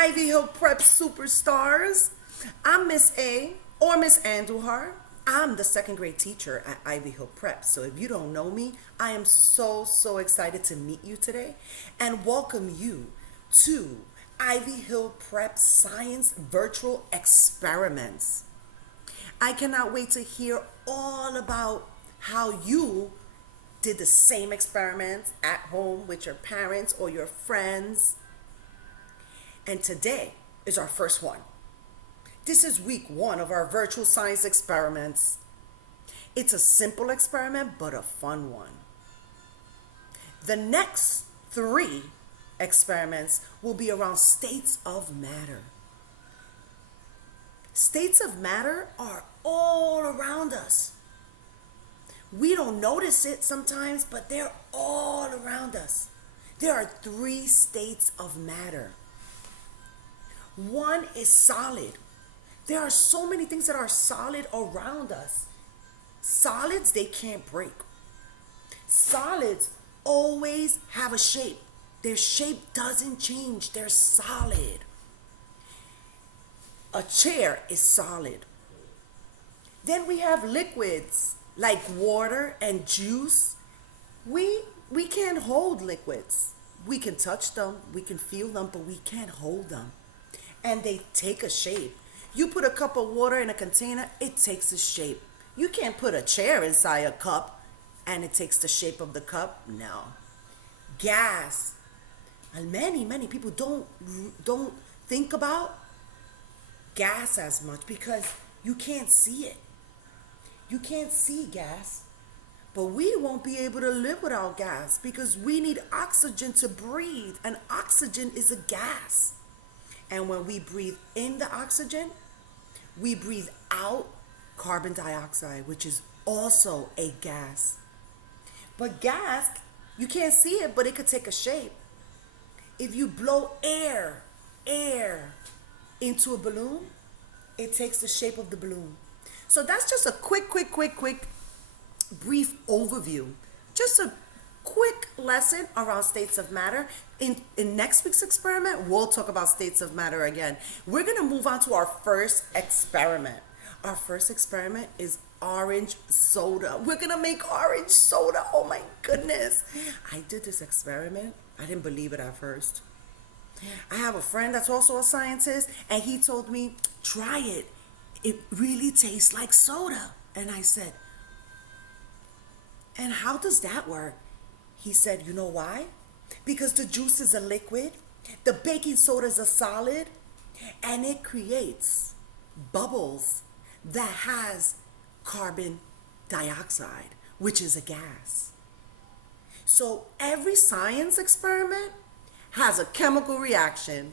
Ivy Hill Prep superstars. I'm Miss A, or Miss Andujar. I'm the second grade teacher at Ivy Hill Prep. So if you don't know me, I am so excited to meet you today and welcome you to Ivy Hill Prep Science Virtual Experiments. I cannot wait to hear all about how you did the same experiments at home with your parents or your friends. And today is our first one. This is week 1 of our virtual science experiments. It's a simple experiment, but a fun one. The next 3 experiments will be around states of matter. States of matter are all around us. We don't notice it sometimes, but they're all around us. There are 3 states of matter. One is solid. There are so many things that are solid around us. Solids, they can't break. Solids always have a shape. Their shape doesn't change. They're solid. A chair is solid. Then we have liquids like water and juice. We can't hold liquids. We can touch them, we can feel them, but we can't hold them. And they take a shape. You put a cup of water in a container, it takes a shape. You can't put a chair inside a cup and it takes the shape of the cup. No. Gas. And many people don't think about gas as much because you can't see it. You can't see gas. But we won't be able to live without gas because we need oxygen to breathe, and oxygen is a gas. And when we breathe in the oxygen, we breathe out carbon dioxide, which is also a gas. But gas, you can't see it, but it could take a shape. If you blow air into a balloon, it takes the shape of the balloon. So that's just a quick brief overview. Just a quick lesson around states of matter. In next week's experiment, we'll talk about states of matter again. We're going to move on to our first experiment. Our first experiment is orange soda. We're going to make orange soda. Oh my goodness. I did this experiment. I didn't believe it at first. I have a friend that's also a scientist, and he told me, try it. It really tastes like soda. And I said, and how does that work? He said, you know why? Because the juice is a liquid, the baking soda is a solid, and it creates bubbles that has carbon dioxide, which is a gas. So every science experiment has a chemical reaction.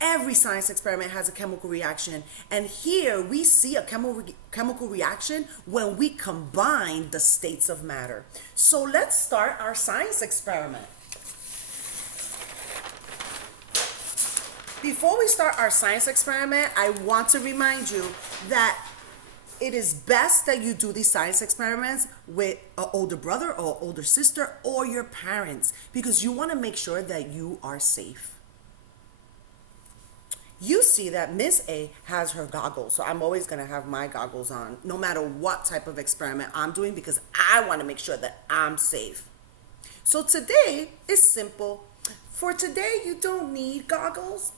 Every science experiment has a chemical reaction. And here we see a chemical reaction when we combine the states of matter. So let's start our science experiment. Before we start our science experiment, I want to remind you that it is best that you do these science experiments with an older brother or older sister or your parents, because you want to make sure that you are safe. You see that Miss A has her goggles, so I'm always going to have my goggles on no matter what type of experiment I'm doing, because I want to make sure that I'm safe. So today is simple. For today, you don't need goggles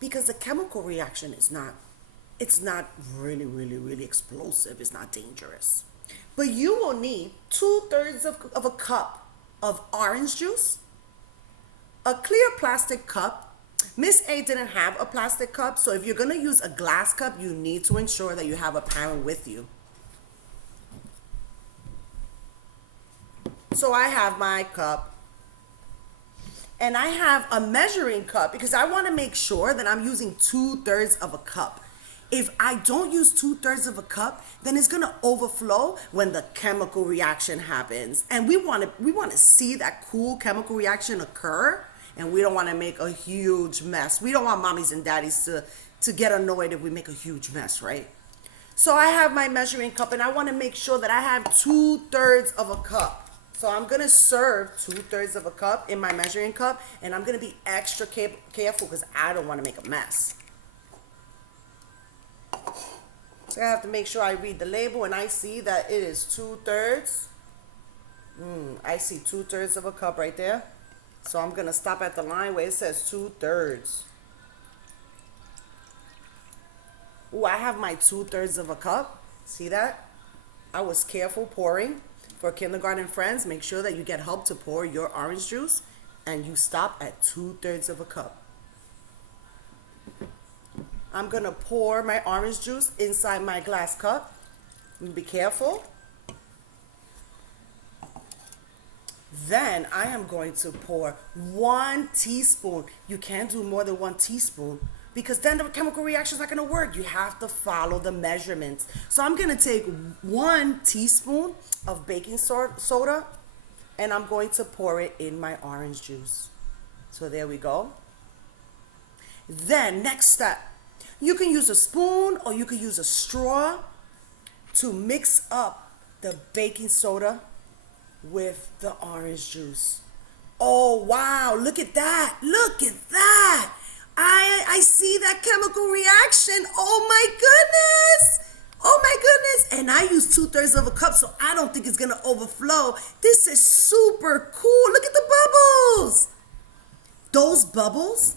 because the chemical reaction is not really explosive. It's not dangerous. But you will need 2/3 of a cup of orange juice, a clear plastic cup. Miss A didn't have a plastic cup, so if you're going to use a glass cup, you need to ensure that you have a parent with you. So I have my cup, and I have a measuring cup because I want to make sure that I'm using 2/3 of a cup. If I don't use 2/3 of a cup, then it's going to overflow when the chemical reaction happens. And we want to see that cool chemical reaction occur. And we don't want to make a huge mess. We don't want mommies and daddies to get annoyed if we make a huge mess, right? So I have my measuring cup, and I want to make sure that I have 2/3 of a cup. So I'm gonna serve 2/3 of a cup in my measuring cup, and I'm gonna be extra careful because I don't want to make a mess. So I have to make sure I read the label and I see that it is 2/3. I see 2/3 of a cup right there. So I'm gonna stop at the line where it says 2/3. Ooh, I have my 2/3 of a cup. See that? I was careful pouring. For kindergarten friends, make sure that you get help to pour your orange juice and you stop at 2/3 of a cup. I'm gonna pour my orange juice inside my glass cup. Be careful. Then I am going to pour 1 teaspoon. You can't do more than 1 teaspoon because then the chemical reaction is not going to work. You have to follow the measurements. So I'm going to take 1 teaspoon of baking soda and I'm going to pour it in my orange juice. So there we go. Then next step, you can use a spoon or you can use a straw to mix up the baking soda with the orange juice. Oh wow, look at that. Look at that. I see that chemical reaction. Oh my goodness. Oh my goodness. And I use 2/3 of a cup, so I don't think it's gonna overflow. This is super cool. Look at the bubbles. Those bubbles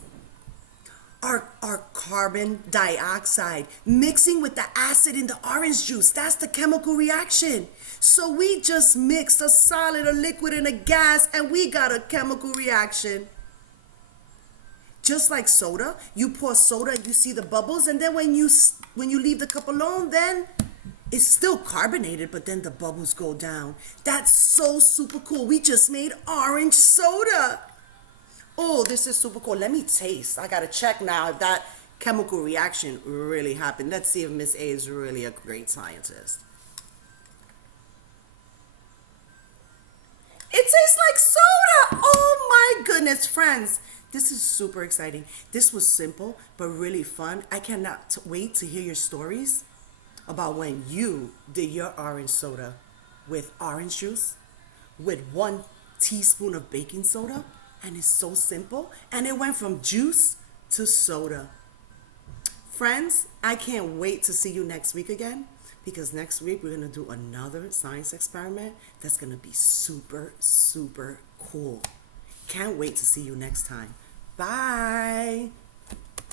are carbon dioxide mixing with the acid in the orange juice. That's the chemical reaction. So we just mixed a solid, a liquid, and a gas, and we got a chemical reaction. Just like soda, you pour soda and you see the bubbles, and then when you leave the cup alone, then it's still carbonated, but then the bubbles go down. That's so super cool. We just made orange soda. Oh, this is super cool. Let me taste. I gotta check now if that chemical reaction really happened. Let's see if Miss A is really a great scientist. It tastes like soda. Oh my goodness, friends. This is super exciting. This was simple, but really fun. I cannot wait to hear your stories about when you did your orange soda with orange juice, with 1 teaspoon of baking soda, and it's so simple, and it went from juice to soda. Friends, I can't wait to see you next week again, because next week we're gonna do another science experiment that's gonna be super, super cool. Can't wait to see you next time. Bye.